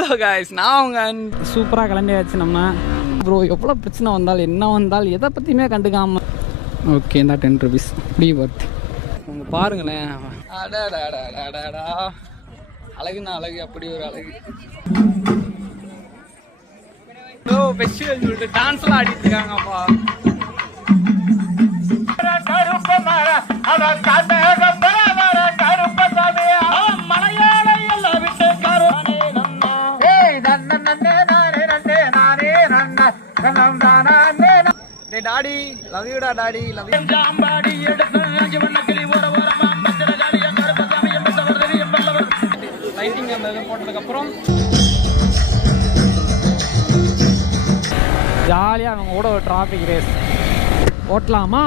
Hello guys, நான் அவங்க சூப்பராக கிளம்பியாச்சு நம்ம. ப்ரோ எவ்வளோ பிரச்சனை வந்தாலும் என்ன வந்தாலும் எதை பற்றியுமே கண்டுக்காமல் ஓகே இந்த 10 rupees ஃப்ரீ ஒர்த். அவங்க பாருங்களேன், அடாடாடாடாடா அழகுன்னா அழகு, அப்படி ஒரு அழகு. ஃபெஸ்டிவல் சொல்லிட்டு டான்ஸ்லாம் ஆடிட்டு இருக்காங்கப்பா. டாடி லவ் யூ டா, டாடி லவ் யூ. லைட்டிங் அந்த இது போட்டதுக்கப்புறம் ஜாலியாக அவங்க கூட ஒரு டிராஃபிக் ரேஸ் ஓட்டலாமா?